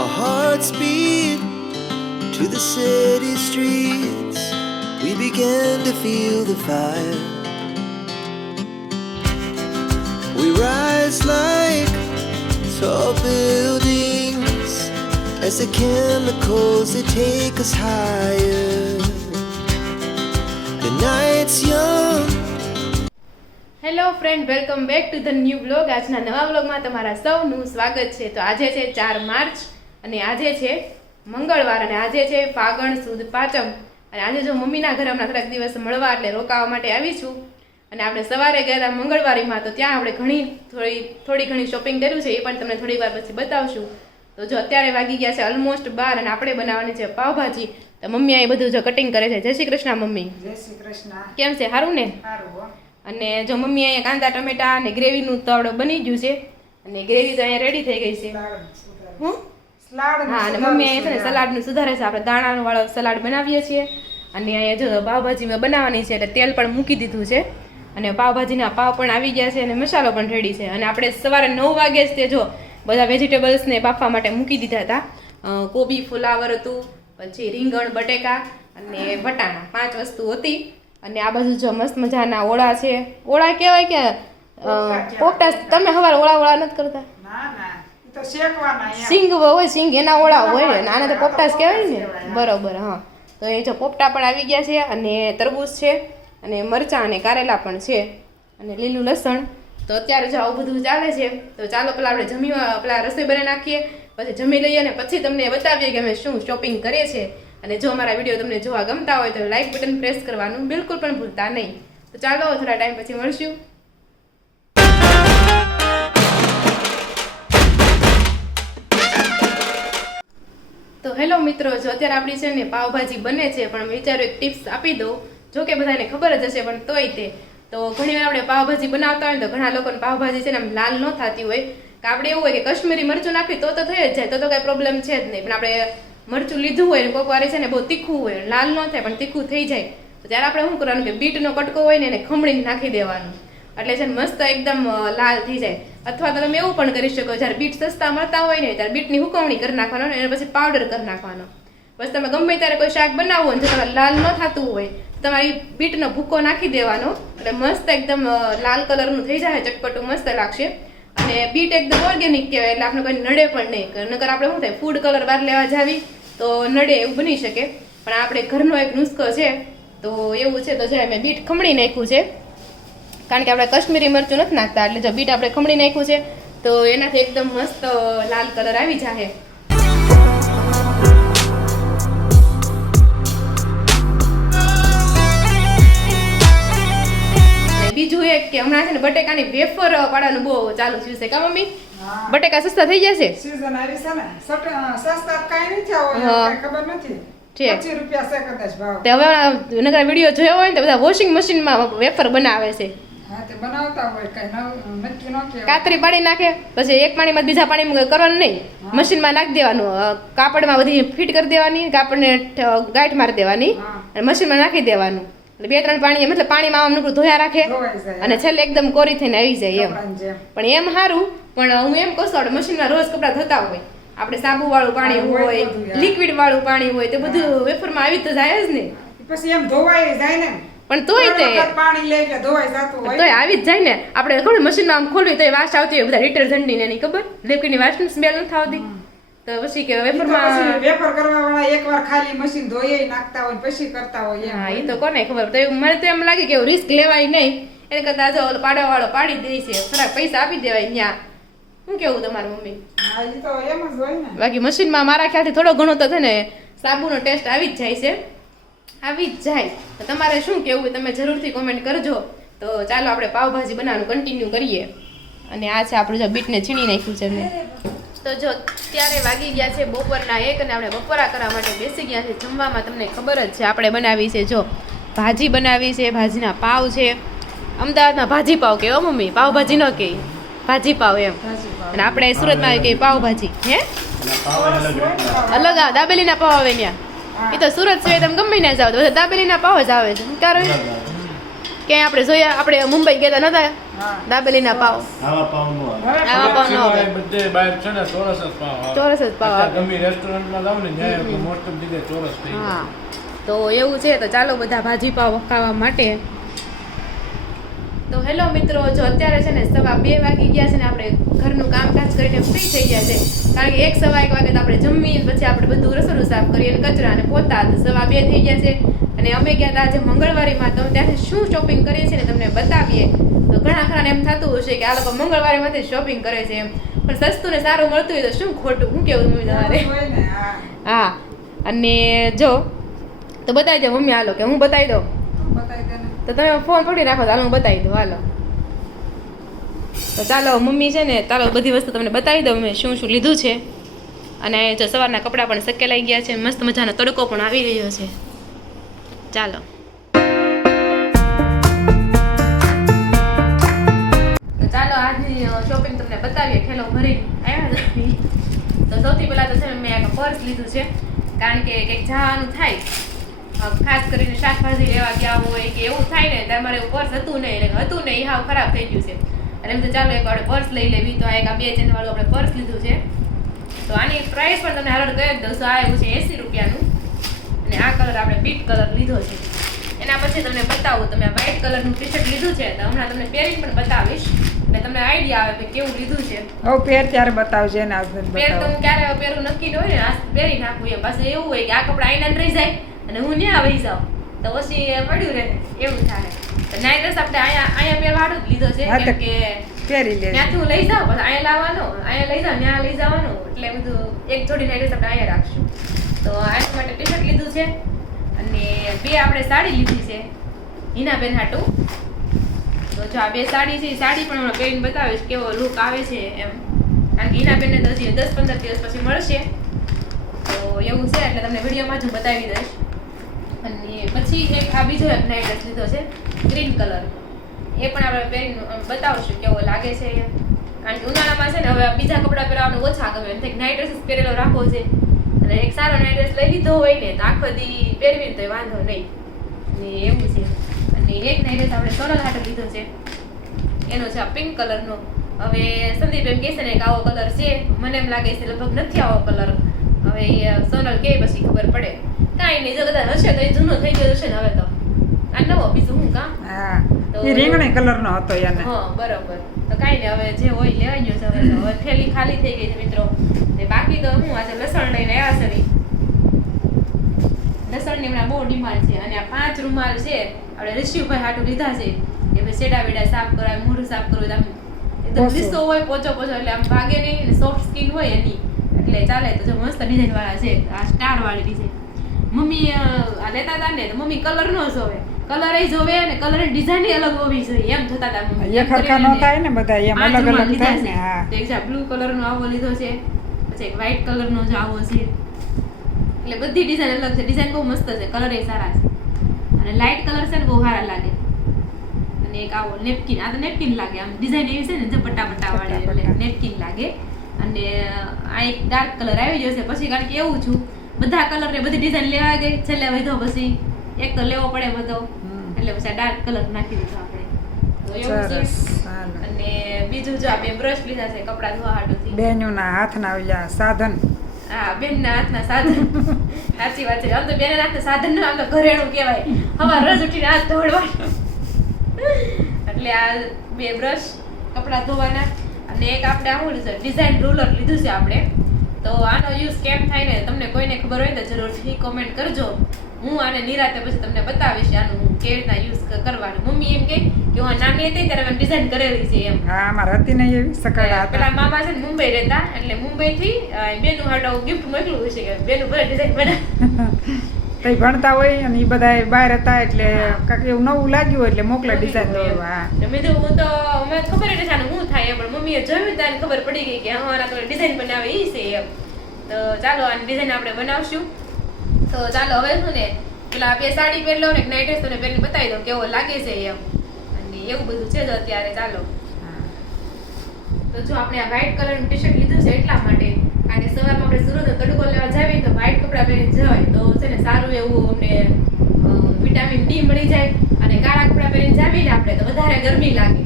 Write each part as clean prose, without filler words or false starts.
Our hearts beat to the city streets. We began to feel the fire. We rise like tall buildings as the chemicals they take us higher. The night's young. Hello friend, welcome back to the new blog. આજના નવા બ્લોગમાં તમારા સૌનું સ્વાગત છે. તો આજે છે 4 માર્ચ અને આજે છે મંગળવાર અને આજે છે ફાગણ સુદ પાંચમ. અને આજે જો મમ્મીના ઘરે હમણાં થોડાક દિવસ મળવા એટલે રોકાવા માટે આવી છું. અને આપણે સવારે ગયા હતા મંગળવારીમાં, તો ત્યાં આપણે થોડી ઘણી શોપિંગ કર્યું છે, એ પણ તમને થોડી વાર પછી બતાવશું. તો જો અત્યારે વાગી ગયા છે ઓલમોસ્ટ 12 અને આપણે બનાવવાની છે પાવભાજી. તો મમ્મી આ બધું જો કટિંગ કરે છે. જય શ્રી કૃષ્ણ મમ્મી. જય શ્રી કૃષ્ણ. કેમ છે? સારું ને? સારું. અને જો મમ્મી અહીંયા કાંદા ટમેટા અને ગ્રેવીનું તો આપણે બની ગયું છે અને ગ્રેવી તો અહીંયા રેડી થઈ ગઈ છે. હા, અને મમ્મી અહીંયા છે ને સલાડનું સુધારે છે. આપણે દાણાનો વાળો સલાડ બનાવીએ છીએ. અને અહીંયા જો પાવભાજી બનાવવાની છે એટલે તેલ પણ મૂકી દીધું છે અને પાવભાજીના પાવ પણ આવી ગયા છે અને મસાલો પણ રેડી છે. અને આપણે સવારે 9 વાગે જ તે જો બધા વેજીટેબલ્સને બાફવા માટે મૂકી દીધા હતા. કોબી ફુલાવર હતું, પછી રીંગણ, બટેકા અને વટાણા, 5 વસ્તુ હતી. અને આ બાજુ જો મસ્ત મજાના ઓળા છે. ઓળા કહેવાય કે પોપટા? તમે સવારે ઓળા નથી કરતા? સિંગ હોય, સિંગ એના ઓળા હોય ને, આને તો પોપટાસ કહેવાય ને. બરોબર. હા, તો એ જો પોપટા પણ આવી ગયા છે અને તરબૂચ છે અને મરચાં અને કારેલા પણ છે અને લીલું લસણ. તો અત્યારે જો આવું બધું ચાલે છે. તો ચાલો પેલા આપણે પેલા રસોઈ બનાવી નાખીએ, પછી જમી લઈએ અને પછી તમને બતાવીએ કે અમે શું શોપિંગ કરીએ છીએ. અને જો અમારા વિડીયો તમને જોવા ગમતા હોય તો લાઈક બટન પ્રેસ કરવાનું બિલકુલ પણ ભૂલતા નહીં. તો ચાલો થોડા ટાઈમ પછી મળશું. તો હેલો મિત્રો, જો અત્યારે આપણી છે ને પાવભાજી બને છે, પણ વિચારો એક ટિપ્સ આપી દઉં. જો કે બધાને ખબર જ હશે, પણ તોય તે તો ઘણી વાર આપણે પાવભાજી બનાવતા હોય ને તો ઘણા લોકોને પાવભાજી છે ને આમ લાલ ન થતી હોય કે આપણે એવું હોય કે કશ્મીરી મરચું નાખી તો થઈ જ જાય, તો કાંઈ પ્રોબ્લેમ છે જ નહીં. પણ આપણે મરચું લીધું હોય ને કોઈક વાર છે ને બહુ તીખું હોય, લાલ ન થાય પણ તીખું થઈ જાય, તો ત્યારે આપણે શું કરવાનું કે બીટનો કટકો હોય ને એને ખમણીને નાખી દેવાનું, એટલે છે ને મસ્ત એકદમ લાલ થઈ જાય. અથવા તો તમે એવું પણ કરી શકો, જ્યારે બીટ સસ્તા મળતા હોય ને ત્યારે બીટની હુકવણી કરી નાખવાનો અને પછી પાવડર કરી નાખવાનો. પછી તમે ગમે ત્યારે કોઈ શાક બનાવવું હોય ને જો તમારે લાલ ન થતું હોય તો તમારી બીટનો ભૂકો નાખી દેવાનો, એટલે મસ્ત એકદમ લાલ કલરનું થઈ જાય, ચટપટું મસ્ત લાગશે. અને બીટ એકદમ ઓર્ગેનિક કહેવાય એટલે આપણે કોઈ નડે પણ નહીં. નકર આપણે શું થાય, ફૂડ કલર બહાર લેવા જાવી તો નડે, એવું બની શકે. પણ આપણે ઘરનો એક નુસ્ખો છે તો એવું છે. તો જ્યારે મેં બીટ ખમણી નાખ્યું છે, કારણ કે આપણે કશ્મીરી મરચું નથી નાખતા, એટલે જો બીટ આપણે ખમણી નાખ્યું છે તો એનાથી એકદમ મસ્ત લાલ કલર આવી જાય. બીજું એક કે હમણાં છે ને બટેકાની વેફર પાડવાનું બહુ ચાલુ થયું છે. કા મમ્મી? બટેકા સસ્તા થઈ જશે. સીઝન આવી છે ને, સસ્તા કાઈ નથી આવો, ખબર નથી. 25 રૂપિયા છે કદાચ ભાવ. તે હવે નકરા વિડિયો જોયો હોય ને તો બધા વોશિંગ મશીનમાં વેફર બનાવે છે. હા, તે બનાવતા હોય, કઈ નક્કી ન કે કાતરી પાડી નાખે, પછી એક પાણીમાં બીજા પાણીમાં કરવાનું નહીં, મશીનમાં નાખી દેવાનું, કાપડમાં બધી ફિટ કરી દેવાની, કાપડને ગાંઠ મારી દેવાની અને મશીનમાં નાખી દેવાનું. 2-3 પાણી મતલબ પાણીમાં આમ નકરું ધોયા રાખે અને છેલ્લે એકદમ કોરી થઈને આવી જાય એમ. પણ એમ સારું. પણ હું એમ કહું છું આપણે મશીનમાં રોજ કપડાં ધોતા હોય, આપણે સાબુ વાળું પાણી હોય, લિક્વિડ વાળું પાણી હોય, તે બધું વેફરમાં આવી તો જાય જ ને. પછી એમ ધોવાય જાય ને, પણ તોય તે પાણી લે કે ધોવાય જાતું હોય તોય આવી જ જાય ને. આપણે ઘણું મશીનમાં આમ ખોલવી તો વાસ આવતી હોય, બધા ડિટર્જન્ટની ને એની ખબર, લિક્વિડની વાસની સ્મેલ નથી આવતી. તો પછી કે વેફરમાં વેફર કરવા વાળા એકવાર ખાલી મશીન ધોઈએ નાખતા હોય પછી કરતા હોય. હા, એ તો કોને ખબર. તો મને તો એમ લાગે કે રિસ્ક લેવાય નહીં, એને કરતા જો પાડવા વાળો પાડી દે છે, થોડાક પૈસા આપી દેવાય ત્યાં. શું કેવું તમારું મમ્મી? હા, એ તો એમ જ હોય ને. બાકી મશીનમાં મારા ખ્યાલથી થોડો ઘણો તો છે ને સાબુનો ટેસ્ટ આવી જ જાય છે, આવી જ જાય. તો તમારે શું કેવું તમે જરૂરથી કોમેન્ટ કરજો. તો ચાલો આપણે પાવભાજી બનાવવાનું કન્ટિન્યુ કરીએ. અને આ છે આપણું જો બીટને છીણી નાખ્યું છે મેં. તો જો ત્યારે વાગી ગયા છે બપોરના 1 અને આપણે બપોરા કરવા માટે બેસી ગયા છે. જમવામાં તમને ખબર જ છે આપણે બનાવી છે જો ભાજી બનાવી છે, ભાજીના પાવ છે. અમદાવાદમાં ભાજી પાવ કે મમ્મી, પાવભાજી ન કે ભાજી પાવ એમ. અને આપણે સુરતમાં કે પાવભાજી. હે અલગ આ દાબેલીના પાવ આવે ત્યાં. એ તો સુરત સિવાય તમે ગમે ના જાવ તો દાબેલીના પાવ જ આવે છે. કારણ કે આપણે જોયા, આપણે મુંબઈ ગયા નતા હા દાબેલીના પાવ આવા પાવ નો આવે. હવે આવા પાવ ન આવે. બધે બહાર છે ને ચોરસ જ પાવ આવે. ચોરસ જ પાવ અત્યારે આવે. ગમે રેસ્ટોરન્ટમાં જાવ ને ત્યાં મોસ્ટ ઓફ જગ્યાએ ચોરસ થઈ જાય. હા તો એવું છે તો ચાલો બધા ભાજી પાવ ખાવા માટે. તો હેલો મિત્રો, જો અત્યારે છે ને સવા 2 વાગી ગયા છે ને આપણે ઘરનું કામકાજ કરીને ફ્રી થઈ ગયા છે. કારણ કે 1 સવા 1 વાગે તો આપણે જમીએ, પછી આપણે બધું રસોડું સાફ કરીએ અને કચરા અને પોતા. તો સવા 2 થઈ ગયા છે અને અમે ગયા હતા આજે મંગળવારીમાં. તો ત્યાંથી શું શોપિંગ કરીએ છીએ ને તમને બતાવીએ. તો ઘણા ખરાને એમ થતું હશે કે આ લોકો મંગળવારીમાંથી શોપિંગ કરે છે એમ, પણ સસ્તું ને સારું મળતું હોય તો શું ખોટું, હું કેવું મમ્મી તમારે? હોય ને હા હા અને જો તો બતાવી દો મમ્મી, હાલો કે હું બતાવી દઉં? બતાવી દે ને તો તમે ફોન પકડી રાખો, ચાલો હું બતાવી દઉં. હાલો તો ચાલો મમ્મી છે ને, ચાલો બધી વસ્તુ તમને બતાવી દઉં મેં શું શું લીધું છે. અને જો સવારના કપડાં પણ સકેલાઈ ગયા છે, મસ્ત મજાનો તડકો પણ આવી રહ્યો છે. ચાલો તો ચાલો આજની શોપિંગ તમને બતાવીએ. ઠેલો ભરી આવ્યા છે. તો સૌથી પહેલાં તો છે ને મેં એક પર્સ લીધું છે, કારણ કે કંઈક જવાનું થાય, ખાસ કરીને શાકભાજી લેવા ગયા હોય કે એવું થાય ને ત્યારે મારે એવું પર્સ હતું નહીં, એટલે હતું નહીં, હાવ ખરાબ થઈ ગયું છે. એટલે એમ તો ચાલો એક આપણે પર્સ લઈ લેવી. તો આ એક 2 ચેન વાળું આપણે પર્સ લીધું છે. તો આની પ્રાઇસ પણ તમને હાલ કહી દઉં. તો આ એવું છે 80 રૂપિયાનું અને આ કલર આપણે પીટ કલર લીધો છે. એના પછી તમને બતાવું, તમે આ વ્હાઇટ કલરનું ટી શર્ટ લીધું છે તો હમણાં તમને પહેરીને પણ બતાવીશ એટલે તમને આઈડિયા આવે કે કેવું લીધું છે. હવે પેર ત્યારે બતાવજે ને હસબન્ડ પહેર તો બતાવો હું ક્યારે પહેરું નક્કી ન હોય ને, આ પહેરી નાખું એમ. પાછું એવું હોય કે આ કપડા આઈના રહી જાય અને હું ન્યા વહી જાઉં તો પછી પડ્યું રહે, એવું થાય. તો નાઇટ ડ્રેસ આપણે અહીંયા પહેરવાનો જ લીધો છે, હા તો કેમ કે પહેરી લેજે ત્યાંથી હું લઈ જાઉં પછી અહીંયા લાવવાનો, અહીંયા લઈ જાઉં ત્યાં લઈ જવાનું, એટલે બધું એક જોડી નાઇટ ડ્રેસ આપણે અહીંયા રાખશું. તો આના માટે ટી શર્ટ લીધું છે અને 2 આપણે સાડી લીધી છે હિનાબેન હાટું. તો જો આ 2 સાડી છે, સાડી પણ હમણાં પહેરીને બતાવીશ કેવો લુક આવે છે એમ, કારણ કે હિનાબેનને તો હજી 10-15 દિવસ પછી મળશે. તો એવું છે એટલે તમને વિડીયોમાં જ હું બતાવી દઈશ. અને પછી એક આ બીજો એક નાઇટ ડ્રેસ લીધો છે ગ્રીન કલર, એ પણ આપણે પહેરીને બતાવશું કેવો લાગે છે એમ. કારણ કે ઉનાળામાં છે ને હવે બીજા કપડાં પહેરવાનું ઓછા ગમે, એમ થાય નાઇટ ડ્રેસ પહેરેલો રાખવો છે. અને એક સારો નાઇટ ડ્રેસ લઈ લીધો હોય ને તો આખો દી પહેરવીને તો વાંધો નહીં, ને એવું છે. અને એક નાઇટ ડ્રેસ આપણે સોનલ હાટો લીધો છે, એનો છે આ પિંક કલરનો. હવે સંદીપ એમ કહેશે ને કે આવો કલર છે, મને એમ લાગે છે લગભગ નથી આવો કલર. હવે એ સોનલ કે પછી ખબર પડે. કાંઈ નહીં, જો કદાચ હશે તો એ જૂનો થઈ ગયો હશે ને હવે તો. આ નવો બીજું હું કાં હા એ રીંગણી કલરનો હતો એને હા બરોબર. તો કાંઈ નહીં, હવે જે હોય લેવાઈ ગયો છે. હવે તો હવે થેલી ખાલી થઈ ગઈ છે મિત્રો. ને બાકી તો હું આજે લસણ લઈને આવ્યા છે નહીં, લસણની હમણાં બહુ ડિમાન્ડ છે. અને આ 5 રૂમાલ છે આપણે ઋષિભાઈ હાટું લીધા છે કે ભાઈ શેડા વેડા સાફ કરવા, મોઢું સાફ કરવું, આમ એકદમ લીસો હોય, પોચો પોચો, એટલે આમ ભાગે નહીં અને સોફ્ટ સ્કિન હોય એની, એટલે ચાલે. તો જો મસ્ત ડિઝાઇન વાળા છે, આ સ્ટાર વાળી ડિઝાઇન. મમ્મી આ લેતા હતા ને તો મમ્મી કલર નો જોવે, કલર જોવે અને કલર ની ડિઝાઇન અલગ હોવી જોઈએ એમ થતા હતા મમ્મી. એક હરખા ન થાય ને બધા એમ અલગ અલગ થાય ને હા તો એક બ્લુ કલર નો આવો લીધો છે, પછી એક વ્હાઈટ કલર નો જ આવો છે, એટલે બધી ડિઝાઇન અલગ છે. ડિઝાઇન બહુ મસ્ત છે, કલર એ સારા છે અને લાઇટ કલર છે ને બહુ સારા લાગે. અને એક આવો નેપકિન, આ તો નેપકિન લાગે, આમ ડિઝાઇન એવી છે ને ઝપટા પટ્ટા વાળી, એટલે નેપકિન લાગે. અને આ એક ડાર્ક કલર આવી જશે પછી, કારણ કે એવું છું બધા કલર ને બધી ડિઝાઇન લેવા ગઈ, છેલ્લે વધો પછી એક તો લેવો પડે બધો, એટલે પછી આ ડાર્ક કલર નાખી દીધો આપણે. તો એવું છે. અને બીજું જો આ 2 બ્રશ લીધા છે કપડા ધોવા હાટુથી. બેનોના હાથના ઓલા સાધન. હા બેનના હાથના સાધન. સાચી વાત છે. આમ તો બેનના હાથના સાધન ન, આમ તો ઘરેણું કહેવાય. હવાર રોજ ઉઠીને હાથ ધોળવા. એટલે આ 2 બ્રશ કપડા ધોવાના. અને એક આપણે આવું ડિઝાઇન રૂલર લીધું છે આપણે. તો આનો યુઝ કેમ થાય ને તમને કોઈને ખબર હોય તો જરૂરથી કોમેન્ટ કરજો. હું આને નિરાતે પછી તમને બતાવીશ આનું કેવી રીતના યુઝ કરવાનું. મમ્મી એમ કહે કે હું નાની હતી ત્યારે મેં ડિઝાઇન કરેલી છે એમ. હા અમારે હતી ને એવી સકડા હતા. પેલા મામા છે ને મુંબઈ રહેતા, એટલે મુંબઈ થી બેનું હાટો ગિફ્ટ મોકલું છે કે બેનું ભલે ડિઝાઇન બના. તઈ ભણતા હોય અને એ બધા બહાર હતા એટલે કાંઈક એવું નવું લાગ્યું એટલે મોકલે ડિઝાઇન દોરવા. હા મેં તો હું તો મને ખબર જ નથી હું થાય, પણ મમ્મીએ જોયું ત્યારે ખબર પડી ગઈ કે હા આના તો ડિઝાઇન બનાવે એ છે એમ. તો ચાલો આની ડિઝાઇન આપણે બનાવશું. તો ચાલો હવે શું ને પેલા 2 સાડી પહેર લો ને નાઇટ ડ્રેસ તને પહેરીને બતાવી દઉં કેવો લાગે છે એમ. અને એવું બધું છે તો અત્યારે ચાલો. તો જો આપણે આ વ્હાઈટ કલરનું ટી શર્ટ લીધું છે એટલા માટે, કારણ કે સવારમાં આપણે સુરત તડકો લેવા જાવીએ તો વ્હાઈટ કપડાં પહેરીને જવાય તો છે ને સારું એવું અમને વિટામિન ડી મળી જાય. અને કાળા કપડાં પહેરીને જાવીએ ને આપણે તો વધારે ગરમી લાગે.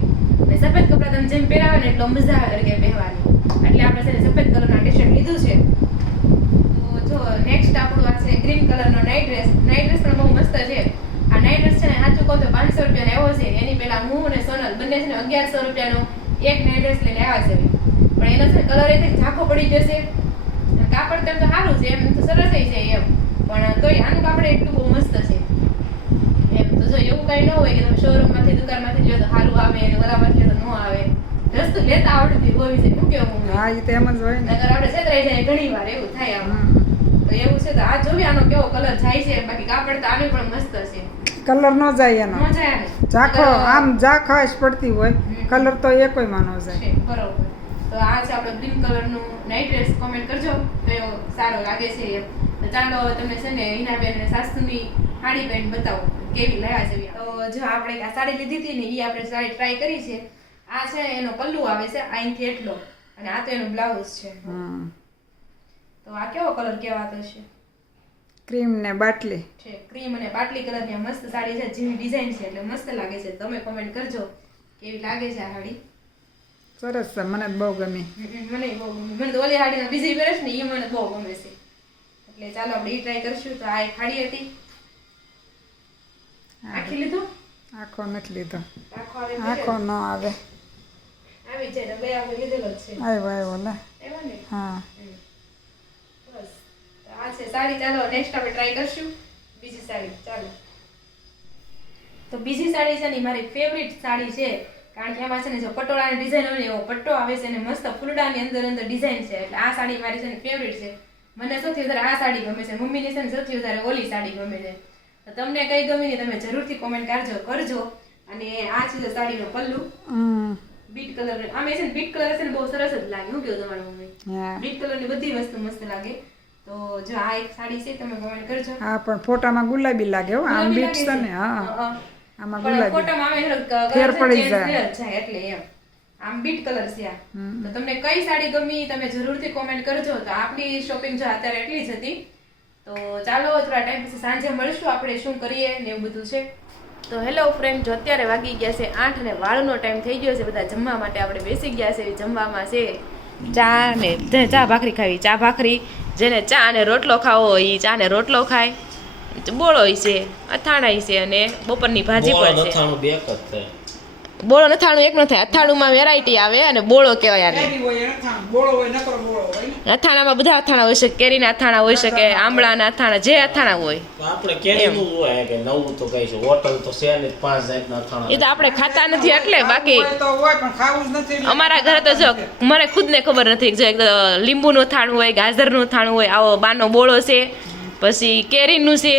અને સફેદ કપડાં તમે જેમ પહેરાવે ને એટલો મજા આવે તરીકે પહેરવાની, એટલે આપણે છે ને સફેદ કલરના ટી શર્ટ લીધું છે. તો જો નેક્સ્ટ આપણું આ છે ગ્રીન કલરનો નાઇટ ડ્રેસ. નાઇટ ડ્રેસ પણ બહુ મસ્ત છે. આ નાઇટ ડ્રેસ છે ને સાચું કહું તો 500 રૂપિયાનો આવ્યો છે. એની પહેલા હું અને સોનલ બંને છે ને 1100 રૂપિયાનો એક નાઇટ ડ્રેસ લઈને આવ્યા છે. પણ એનો છે કલર એ ઝાંખો પડી જશે. કાપડ તેમ તો સારું છે, એમ તો સરસ થઈ જાય એમ, પણ તોય આનું કાપડ એટલું બહુ મસ્ત છે એમ. તો જો એવું કઈ ન હોય કે તમે શોરૂમમાંથી દુકાનમાંથી લ્યો તો સારું આવે અને બરાબરથી તો ન આવે. વસ્તુ લેતા આવડતી હોવી છે. શું કેવું હું? હા, એ તો એમ જ હોય ને. નકર આપણે છેતરાઈ જાય ઘણી વાર, એવું થાય આમ. તો એવું છે. તો આ જોવી આનો કેવો કલર જાય છે. બાકી કાપડ તો આનું પણ મસ્ત છે. કલર ન જાય એનો. ન જાય ને. ઝાંખો આમ ઝાંખાશ પડતી હોય, કલર તો એકોય માં ન જાય. છે, બરોબર. તો આ છે આપણો ગ્રીન કલરનું નાઇટ ડ્રેસ. કોમેન્ટ કરજો તો એવો સારો લાગે છે એમ. તો ચાલો હવે તમને છે ને હિનાબેન અને સાસુની સાડી પેન્ટ બતાવો કેવી લાયા છે. તો જો આપણે આ સાડી લીધી હતી ને એ આપણે સાડી ટ્રાય કરી છે. આ છે એનો પલ્લુ આવે છે અહીંથી એટલો, અને આ તો એનો બ્લાઉઝ છે. તો આ કેવો કલર કહેવાતો છે? ક્રીમ ને બાટલી છે. ક્રીમ અને બાટલી કલરની મસ્ત સાડી છે, જેવી ડિઝાઇન છે એટલે મસ્ત લાગે છે. તમે કોમેન્ટ કરજો કેવી લાગે છે આ સાડી. સરસ છે, મને બહુ ગમી. મને બહુ ગમી. મને તો ઓલી સાડીના બીજી પહેરસ ને એ મને બહુ ગમે છે. એટલે ચાલો આપણે એ ટ્રાય કરશું. તો આ એક સાડી હતી. આખી લીધું? આખો નથી લીધો. આખો આવે આખો ન આવે. આવી જાય તો બે આપણે લીધેલો જ છે. આવ્યો લે. એવો ને? હા, બસ. તો આ છે સાડી. ચાલો નેક્સ્ટ આપણે ટ્રાય કરશું બીજી સાડી. ચાલો. તો બીજી સાડી છે ને મારી ફેવરિટ સાડી છે, કારણ કે એમાં છે ને જો પટોળાની ડિઝાઇન હોય ને એવો પટ્ટો આવે છે અને મસ્ત ફૂલડાની અંદર ડિઝાઇન છે. એટલે આ સાડી મારી છે ને ફેવરિટ છે. મને સૌથી વધારે આ સાડી ગમે છે. મમ્મીની છે ને સૌથી વધારે ઓલી સાડી ગમે છે. તો તમને કઈ ગમી ને તમે જરૂરથી કોમેન્ટ કરજો. અને આ છે સાડીનો પલ્લુ, બીટ કલર. આમે છે ને બીટ કલર છે ને બહુ સરસ જ લાગે. હું કહું તમારી મમ્મી, બીટ કલરની બધી વસ્તુ મસ્ત લાગે. તો જો આ એક સાડી છે, તમે કોમેન્ટ કરજો. હા, પણ ફોટામાં ગુલાબી લાગે હો. આમ બીટ છે ને. હા, આમાં ગુલાબી ફોટામાં આવે ફેર પડી જાય એટલે એમ. આમ બીટ કલર છે આ. તો તમને કઈ સાડી ગમી તમે જરૂરથી કોમેન્ટ કરજો. તો આપણી શોપિંગ જો અત્યારે એટલી જ હતી. તો ચાલો થોડા ટાઈમ પછી સાંજે મળશું, આપણે શું કરીએ ને એવું બધું છે. તો હેલો ફ્રેન્ડ, જો અત્યારે વાગી ગયા છે 8 અને વાળનો ટાઈમ થઈ ગયો છે. બધા જમવા માટે આપણે બેસી ગયા છે. જમવામાં છે ચા ને ચા ભાખરી ખાવી. ચા ભાખરી, જેને ચા અને રોટલો ખાવો હોય એ ચા ને રોટલો ખાય. બોળો છે, અથાણા છે અને બપોરની ભાજી પણ છે. બોળો નથાણું એક ન થાય. અથાણુંમાં વેરાયટી આવે અને બોળો કહેવાય આને. અથાણામાં બધા અથાણા હોય છે. કેરીના અથાણા હોય શકે, આંબળાના અથાણા, જે અથાણા હોય. આપણે કેરીનું હોય કે નવું તો કહીશું. હોટલ તો છે ને 5 જાતના અથાણા. એ તો આપણે ખાતા નથી એટલે. બાકી તો હોય પણ ખાવું જ નથી. અમારા ઘરે તો જો મને ખુદને ખબર નથી. જો એક લીંબુનું અથાણું હોય, ગાજરનું અથાણું હોય, આવો બાનો બોળો છે, પછી કેરીનું છે,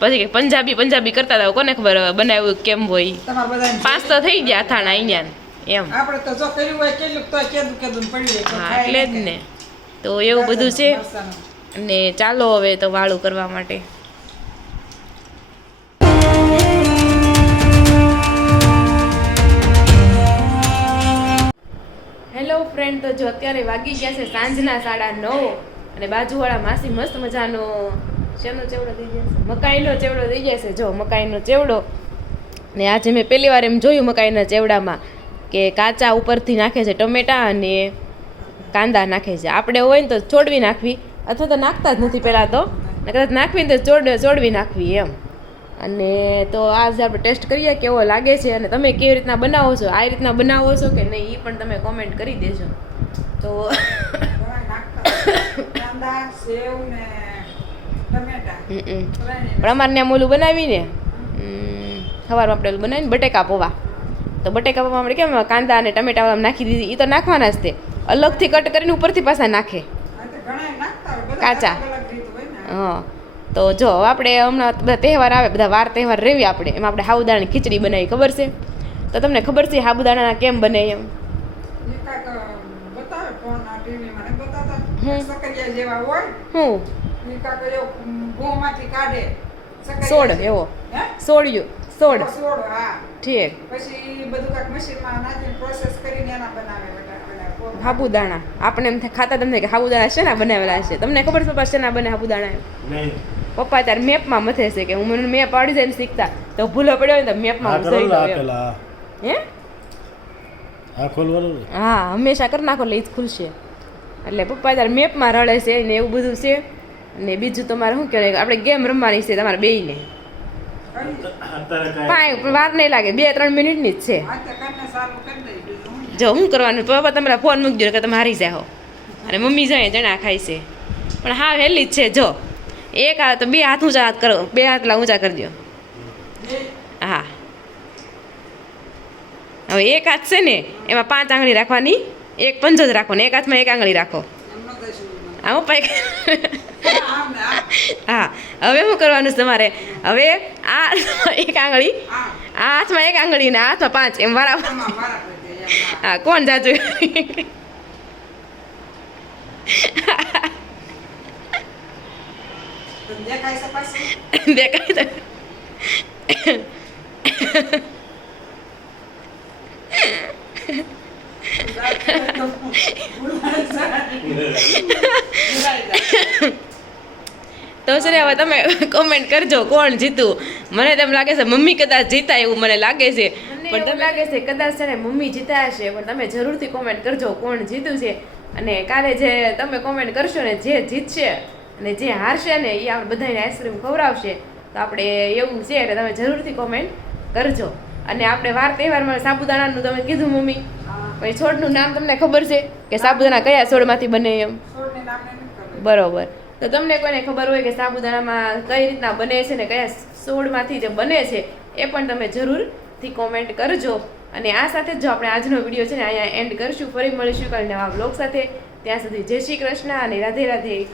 પછી પંજાબી કરતા હતા. કોને ખબર બનાવ્યું કેમ હોય. 5 તો થઈ ગયા અથાણા અહીંયા એમ. આપણે તો જો કર્યું હોય કેટલું તો કેદું પડ્યું હોય. હા, એટલે જ ને. તો એવું બધું છે. અને ચાલો હવે તો વાળું કરવા માટે. હેલો ફ્રેન્ડ, તો જો અત્યારે વાગી ગયા છે સાંજના 9:30 અને બાજુવાળા માસી મસ્ત મજાનો શેનો ચેવડો થઈ ગયા છે? મકાઈનો ચેવડો થઈ ગયા છે. જો મકાઈનો ચેવડો. ને આજે મેં પહેલી વાર એમ જોયું મકાઈના ચેવડામાં કે કાચા ઉપરથી નાખે છે ટમેટા અને કાંદા નાખે છે. આપણે હોય ને તો ચોડવી નાખવી, અથવા તો નાખતા જ નથી પહેલાં તો, કદાચ નાખવી ને તો ચોડવી નાખવી એમ. અને તો આજે આપણે ટેસ્ટ કરીએ કેવો લાગે છે. અને તમે કેવી રીતના બનાવો છો, આ રીતના બનાવો છો કે નહીં એ પણ તમે કોમેન્ટ કરી દેજો. તો પણ અમારે ત્યાં ઓલું બનાવીને સવારમાં આપણે ઓલું બનાવીને બટેકા પૌવા. તો બટેકા પૌવા આપણે કેમ કાંદા અને ટમેટા નાખી દીધી, એ તો નાખવાના જ તે. અલગથી કટ કરીને ઉપરથી પાછા નાખે કાચા. હા, તો જો આપણે હમણાં બધા તહેવાર આવે, બધા વાર તહેવાર રેવી આપણે, એમાં આપણે સાબુદાણાની ખીચડી બનાવી. ખબર છે? તો તમને ખબર છે સાબુદાણા કેમ બને એમ? સોળ એવો સોળ ઠીક. સાબુદાણા આપણે એમ ખાતા તમને કે સાબુદાણા શેના બનાવેલા છે? તમને ખબર છે પપ્પા શેના બને સાબુદાણા? પપ્પા ત્યારે મેપમાં મથે છે કે હું મને મેપ આવડી જાય ને શીખતા, તો ભૂલો પડ્યો ને તો મેપમાં હું જોઈ લઉં. હે આ ખોલવાનું ને હા હંમેશા કરી નાખો એટલે એ જ ખુલશે. એટલે પપ્પા તારે મેપમાં રડે છે ને એવું બધું છે. ને બીજું તમારે શું કહેવાય આપણે ગેમ રમવાની છે તમારે બેયને. અત્યારે કાંઈ કાંઈ વાર નહીં લાગે 2-3 મિનિટની જ છે. આ તો કરીને સારું કરી દઈ બીજું હું. જો શું કરવાનું પપ્પા તમારા ફોન મૂકી દો કે તમે હારી જાઓ અને મમ્મી જાય ચણા ખાય છે પણ હા વહેલી જ છે. જો એક હાથ તો 2 હાથ ઊંચા હાથ કરો 2 હાથ ઊંચા કરી દો. હા હવે એક હાથ છે ને એમાં 5 આંગળી રાખવાની, એક પંજો જ રાખવાનો, એક હાથમાં 1 આંગળી રાખો. એમ ન કહીશું મને. આમ પપ્પા આમ ને આમ. હા હવે શું કરવાનું છે તમારે? હવે આ 1 આંગળી આમ. આ હાથમાં 1 આંગળી ને આ હાથમાં 5 એમ વારા. આમાં મારા કરી દે એમ. હા કોણ જાજુ તને દેખાય છે પાછી? દેખાય તો તો છે ને હવે તમે કોમેન્ટ કરજો કોણ જીતું. મને તેમ લાગે છે મમ્મી કદાચ જીતા એવું મને લાગે છે, પણ તમને લાગે છે કદાચ છે ને મમ્મી જીતા હશે, પણ તમે જરૂરથી કોમેન્ટ કરજો કોણ જીતું છે. અને કાલે જે તમે કોમેન્ટ કરશો ને જે જીતશે અને જે હારશે ને એ આપણે બધાને આઈસ્ક્રીમ ખવડાવશે. તો આપણે એવું છે એટલે તમે જરૂરથી કોમેન્ટ કરજો. અને આપણે વાર તહેવારમાં સાબુદાણાનું તમે કીધું મમ્મી, પણ એ છોડનું નામ તમને ખબર છે કે સાબુદાણા કયા છોડમાંથી બને એમ? છોડને નામને નથી ખબર. બરોબર. તો તમને કોઈને ખબર હોય કે સાબુદાણામાં કઈ રીતના બને છે ને કયા છોડમાંથી જે બને છે એ પણ તમે જરૂરથી કોમેન્ટ કરજો. અને આ સાથે જ જો આપણે આજનો વિડીયો છે ને અહીંયા એન્ડ કરશું. ફરી મળીશું કાલે નવા વ્લોગ સાથે. ત્યાં સુધી જય શ્રી કૃષ્ણ અને રાધે રાધે.